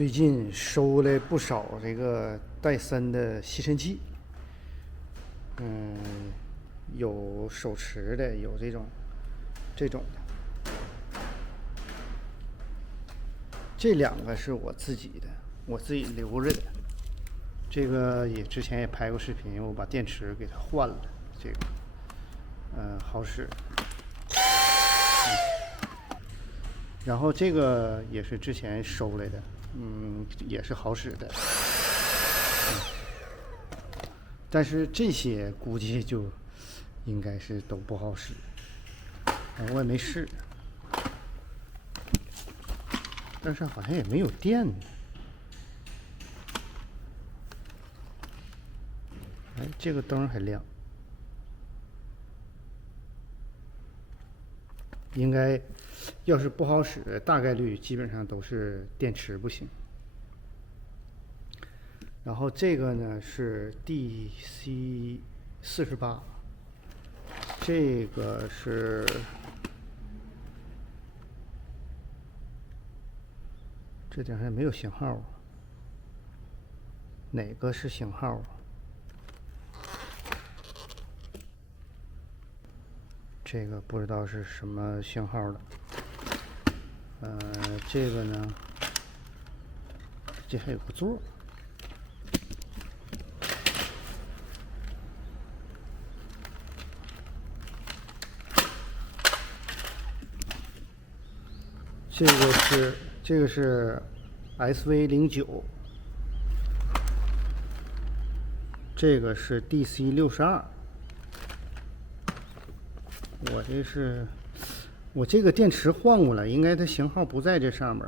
最近收了不少这个戴森的吸尘器，有手持的，有这种的。这两个是我自己的，我自己留着的。这个之前也拍过视频，我把电池给它换了，这个好使。然后这个也是之前收来的，也是好使的。但是这些估计就应该是都不好使，我也没试。但是好像也没有电呢。哎，这个灯还亮，应该要是不好使，大概率基本上都是电池不行。然后这个呢是 DC48，这个是这顶上没有型号，哪个是型号？这个不知道是什么型号的。这个呢，这还有个座。这个是 SV09，这个是 DC62。我这个电池换过来，应该它型号不在这上面，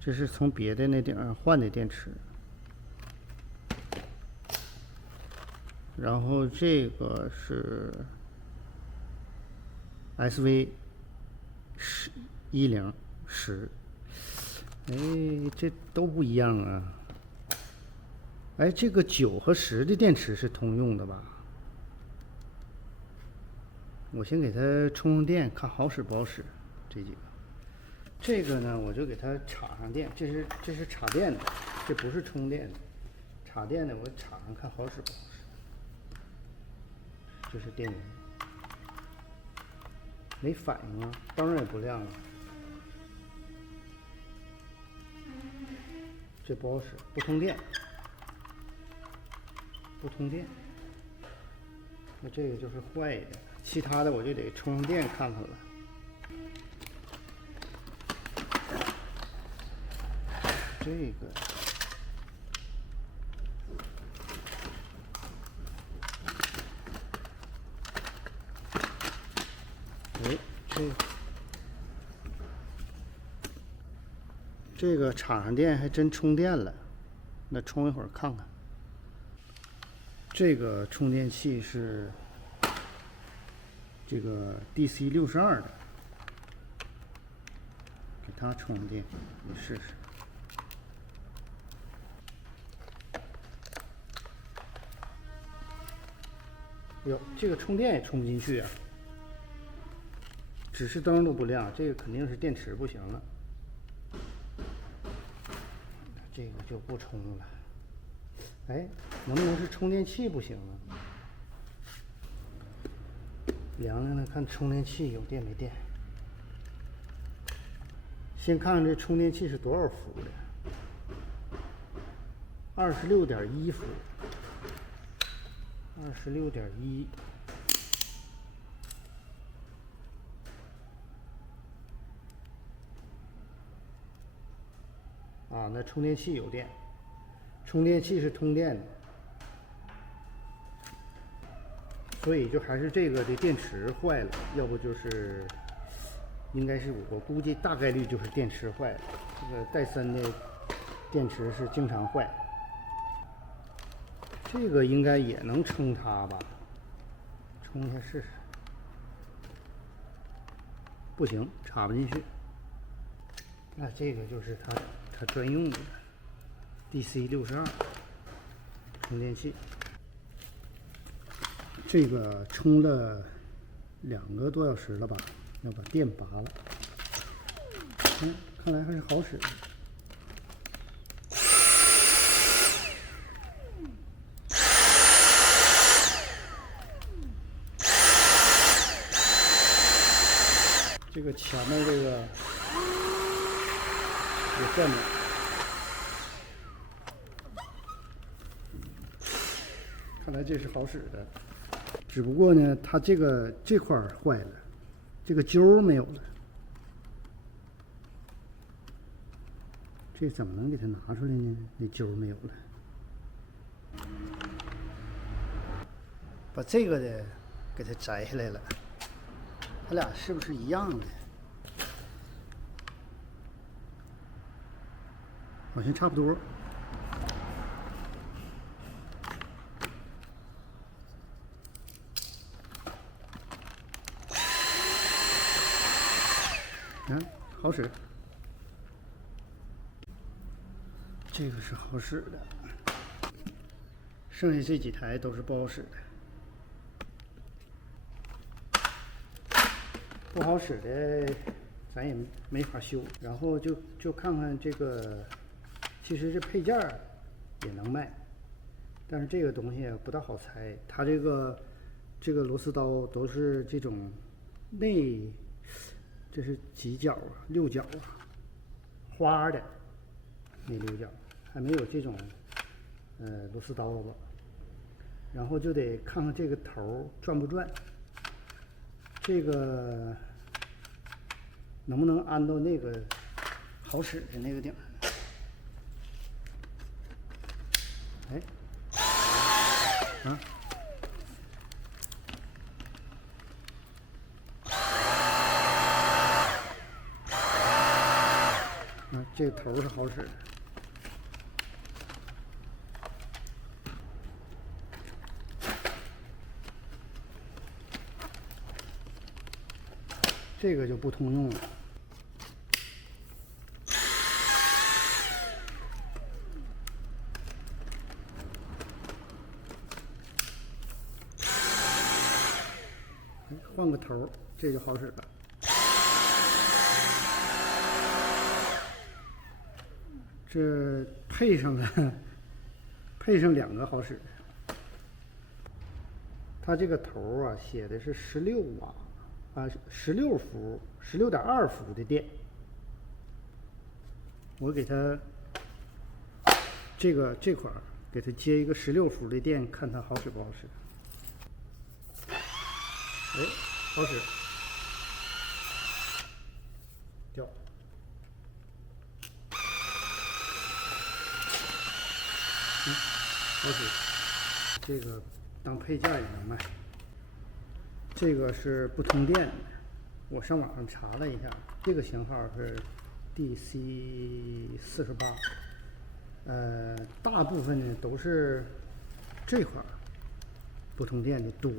这是从别的那顶上换的电池。然后这个是 SV10，哎，这都不一样啊。哎，这个9和10的电池是通用的吧？我先给它充电，看好使不好使。这几个，这个呢，我就给它插上电。这是插电的，这不是充电的。插电的我插上看好使不好使。这是电源，没反应啊，灯也不亮啊。这不好使，不通电，不通电。那这个就是坏的，其他的我就得充上电看看了。这个，哎，这个插上电还真充电了，那充一会儿看看。这个充电器是这个 DC62的，给它充电，你试试。哟，这个充电也充不进去啊，指示灯都不亮，这个肯定是电池不行了。这个就不充了。哎，能不能是充电器不行啊？量量呢，看充电器有电没电。先看看这充电器是多少伏的，26.1伏，26.1。啊，那充电器有电，充电器是通电的，所以就还是这个的电池坏了，要不就是应该是我估计大概率就是电池坏了。这个戴森的电池是经常坏，这个应该也能充它吧？充一下试试，不行，插不进去。那这个就是它专用的 DC62充电器。这个充了2个多小时了吧，要把电拔了。看来还是好使的。个前面这个也转着，看来这是好使的。只不过呢，它这块坏了，这个揪没有了。这怎么能给它拿出来呢？那揪没有了。把这个的给它摘下来了，它俩是不是一样的？好像差不多。好使，这个是好使的，剩下这几台都是不好使的。不好使的，咱也没法修。然后就看看这个，其实这配件也能卖，但是这个东西不大好裁。它这个螺丝刀都是这种内。这是几角啊？六角啊，花的那六角，还没有这种螺丝刀子。然后就得看看这个头转不转，这个能不能安到那个好使的那个顶上。哎，啊。这个头是好使的，这个就不通用了。换个头，这就好使了。这配上两个好使的。它这个头啊写的是16瓦啊，16伏，16.2伏的电。我给它这块给它接一个16伏的电，看它好使不好使。哎，好使，掉。好使，这个当配件也能卖。这个是不通电的，我上网上查了一下，这个型号是 DC48，大部分呢都是这块不通电的多，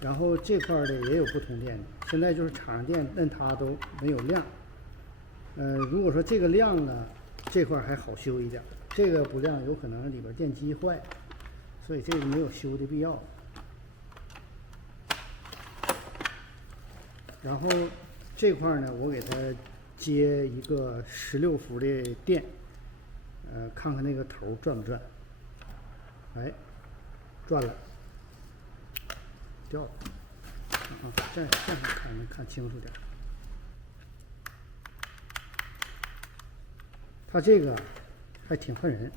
然后这块的也有不通电的。现在就是厂上店摁它都没有亮。如果说这个亮呢，这块还好修一点。这个不亮，有可能里边电机坏，所以这个没有修的必要。然后这块呢，我给它接一个16伏的电，看看那个头转不转。哎，转了，掉了。这样看能看清楚点。它这个还挺恨人，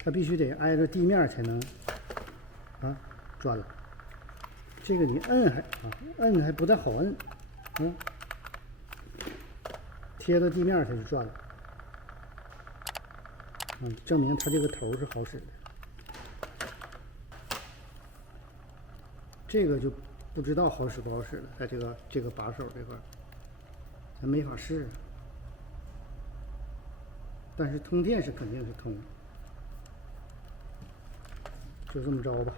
它必须得挨着地面才能转了。这个你摁还不太好摁，贴到地面它就转了。证明它这个头是好使的。这个就不知道好使不好使了，在这个把手这块，咱没法试。但是通电是肯定是通，就这么着吧。